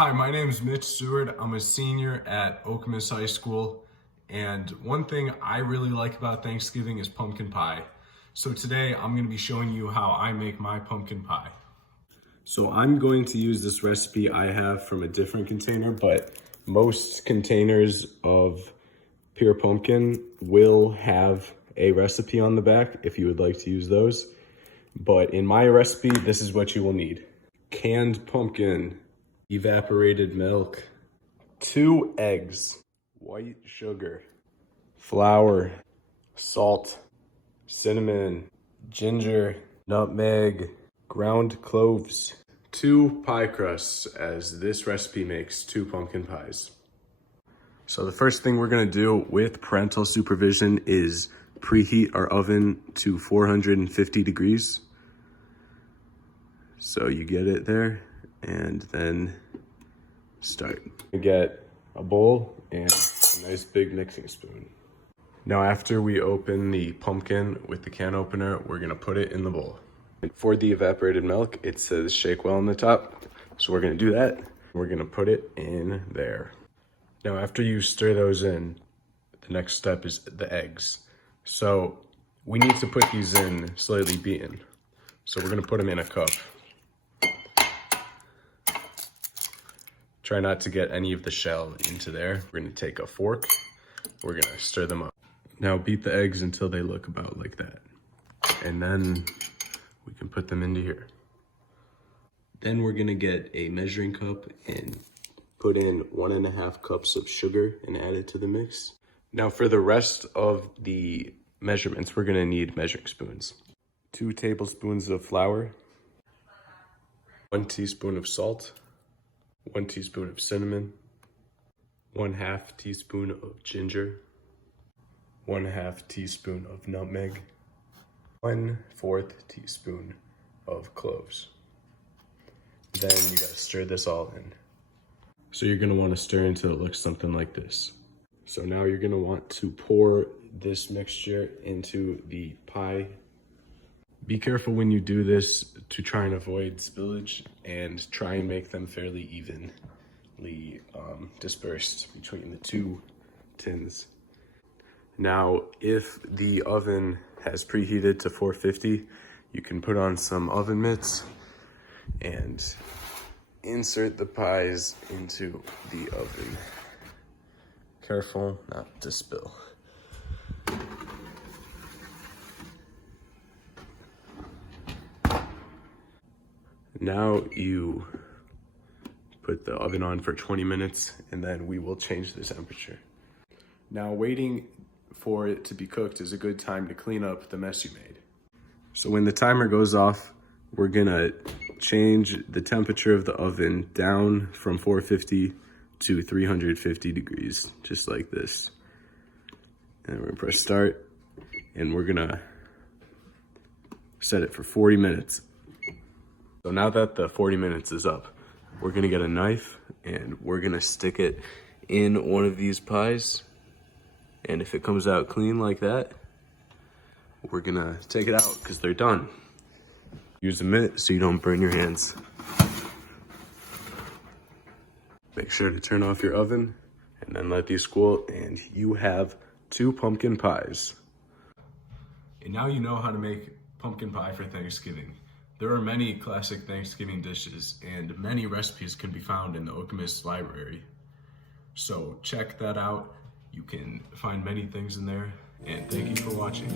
Hi, my name is Mitch Seward. I'm a senior at Okemos High School, and one thing I really like about Thanksgiving is pumpkin pie. So today I'm going to be showing you how I make my pumpkin pie. So I'm going to use this recipe I have from a different container, but most containers of pure pumpkin will have a recipe on the back if you would like to use those. But in my recipe, this is what you will need: canned pumpkin, evaporated milk, 2 eggs, white sugar, flour, salt, cinnamon, ginger, nutmeg, ground cloves, 2 pie crusts, as this recipe makes 2 pumpkin pies. So the first thing we're gonna do with parental supervision is preheat our oven to 450 degrees. So you get it there, and then start. Get a bowl and a nice big mixing spoon. Now after we open the pumpkin with the can opener, we're gonna put it in the bowl. And for the evaporated milk, it says shake well on the top. So we're gonna do that. We're gonna put it in there. Now after you stir those in, the next step is the eggs. So we need to put these in slightly beaten. So we're gonna put them in a cup. Try not to get any of the shell into there. We're gonna take a fork, we're gonna stir them up. Now beat the eggs until they look about like that. And then we can put them into here. Then we're gonna get a measuring cup and put in 1.5 cups of sugar and add it to the mix. Now for the rest of the measurements, we're gonna need measuring spoons. 2 tablespoons of flour, 1 teaspoon of salt, 1 teaspoon of cinnamon, 1/2 teaspoon of ginger, 1/2 teaspoon of nutmeg, 1/4 teaspoon of cloves. Then you gotta stir this all in. So you're gonna wanna stir until it looks something like this. So now you're gonna want to pour this mixture into the pie. Be careful when you do this to try and avoid spillage, and try and make them fairly evenly dispersed between the 2 tins. Now, if the oven has preheated to 450, you can put on some oven mitts and insert the pies into the oven. Careful not to spill. Now you put the oven on for 20 minutes and then we will change the temperature. Now waiting for it to be cooked is a good time to clean up the mess you made. So when the timer goes off, we're gonna change the temperature of the oven down from 450 to 350 degrees, just like this. And we're gonna press start, and we're gonna set it for 40 minutes. So now that the 40 minutes is up, we're gonna get a knife and we're gonna stick it in one of these pies. And if it comes out clean like that, we're gonna take it out because they're done. Use a mitt so you don't burn your hands. Make sure to turn off your oven and then let these cool, and you have 2 pumpkin pies. And now you know how to make pumpkin pie for Thanksgiving. There are many classic Thanksgiving dishes, and many recipes can be found in the Okemos library. So check that out. You can find many things in there, and thank you for watching.